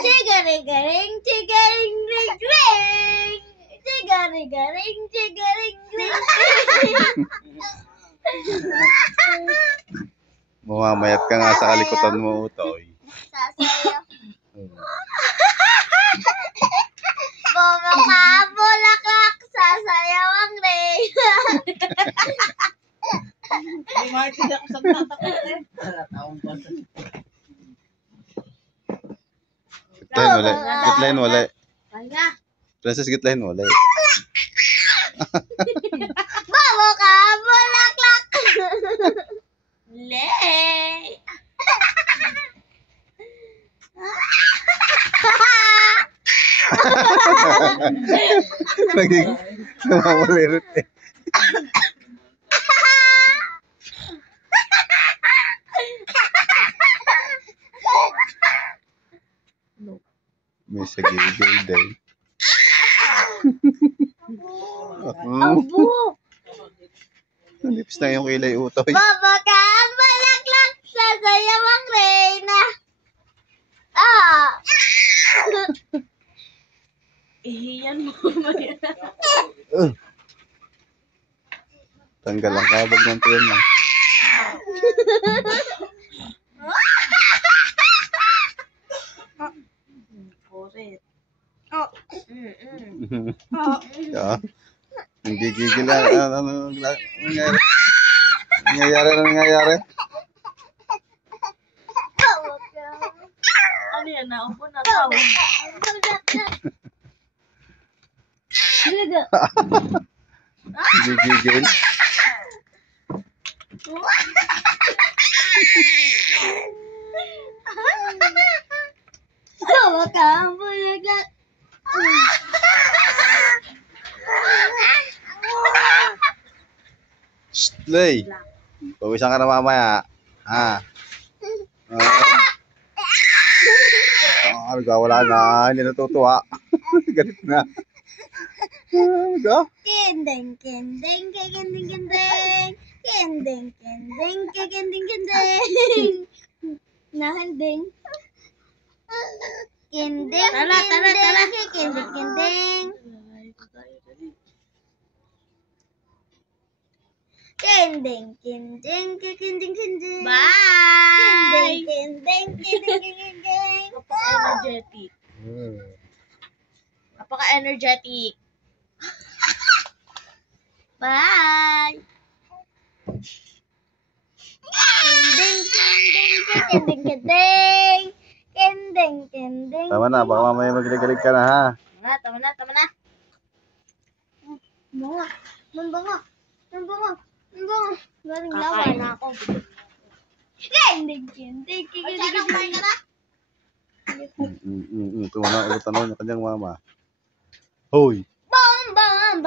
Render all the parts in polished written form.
Chigaring-garing, chigaring-ring-ring. Chigaring-garing, chigaring-ring-ring. Mamamayat ka nga sa kalikutan mo, Utoy. Sasayaw. Bobo ka, bulaklak, sasayaw ang reyna. Hindi maintindihan ko sa tatakot eh. Gitlayin wala. Pahinga. Princess, gitlayin wala. Bobo ka, bulaklak. Lay. Naging namamalirit eh. May sagigil din. Abo. Nalipis na yung kilay, Utoy. Bobo ka, bulaklak, sasayaw ang reyna. Ah. Ihiyan mo. Tanggal ang kabag ng tiyan mo. Poret. Oh. Yeah. Nanggigigil na. Ano nangyayari? Nangyayari? Ano yan? Naupo na tao. Nanggigigil. Bawa ka, bulaklak. Shh, Lay. Pawisan ka na mamaya. Ha? Wala na. Hindi natutuwa. Galit na. Go. Kendeng, kendeng, kendeng, kendeng. Kendeng, kendeng, kendeng, kendeng. Nahandeng. Kendeng, kendeng, kendeng, kendeng. Kendeng, kendeng, kendeng, kendeng. Bye! Kendeng, kendeng, kendeng, kendeng. Napaka-energetic. Napaka-energetic. Bye! Kendeng, kendeng, kendeng, kendeng. Kendeng, kendeng. Tama na. Baka mamaya magilig-galig ka na, ha? Tama na. Bango. Mambango. Galing lawa na ako. Kendeng, kendeng, kendeng, kendeng. Ito na ulit tanong niya kanyang mama. Hoy! Bam!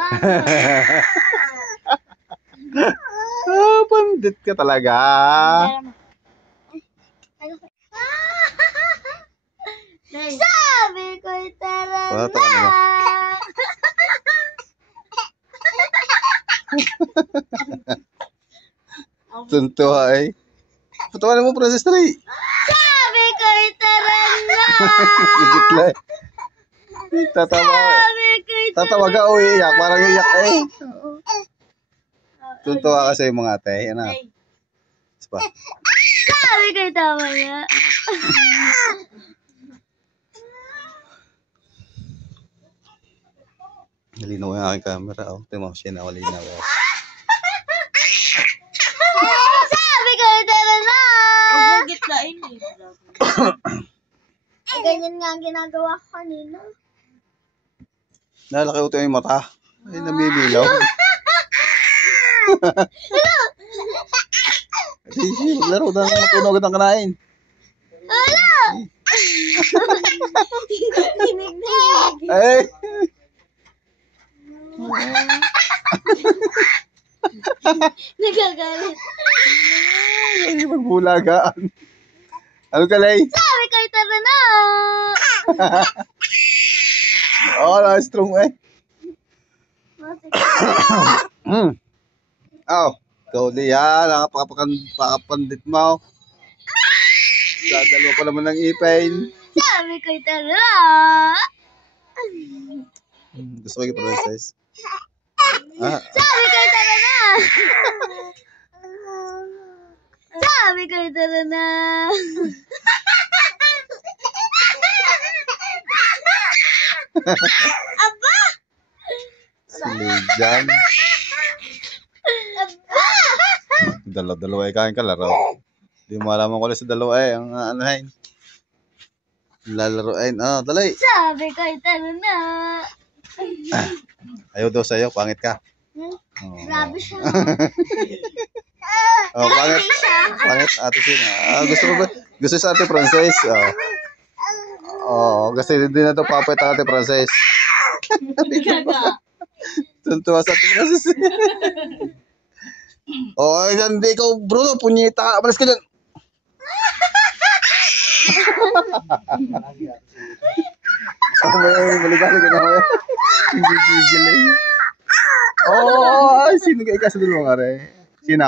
Pandit ka talaga. Sabi ko'y tara na. Tuntua eh. Patawanan mo, Princess Tree. Sabi ko'y tara na. Gitla eh. Tatawa ka o iiyak. Parang iiyak eh. Tuntua kasi yung mga ate. Ano? Sabi ko'y tama na. Nalinaw yung aking camera. Oh. Ito mo, siya na malinaw. Oh. Sabi ko'y tara na. Ang gitlain eh. Ganyan nga ang ginagawa ko kanina. Nalaki ito yung mata. Ay, nabibilaw. Sige, maglaro na matunog at ang kanain. Wala! Tinig. Ay! Nagagalit. Ay, magbulagaan. Ano ka, Lay? Sabi ko'y tara na. Oo, na-strong eh. Oh, Ikaw yan, nakapakapandit mo. Sa dalawa pa naman ng ipin. Sabi ko tara. Gusto ko yung princess. Ah, Sabi ko tara na. Sabi ko tara na. Aba! siligan. Aba! Dalawa ay kain ka laro. Hindi mo alam ko sa dalawa ay ang anahin. Lalaroin. Dalay. Sabi ko tara na. Ayaw daw sa'yo, pangit ka. Grabe siya. Pangit. Pangit, ate Sin. Gusto sa ate Frances. Kasi hindi na ito papait ang ate Frances. Tuntua sa ate Frances. Hindi ikaw, Bruno, punyita. Malas ka dyan. Baligali ka na. Gigil eh. Sino ka ikaw sa dalawa nga rin? Sino?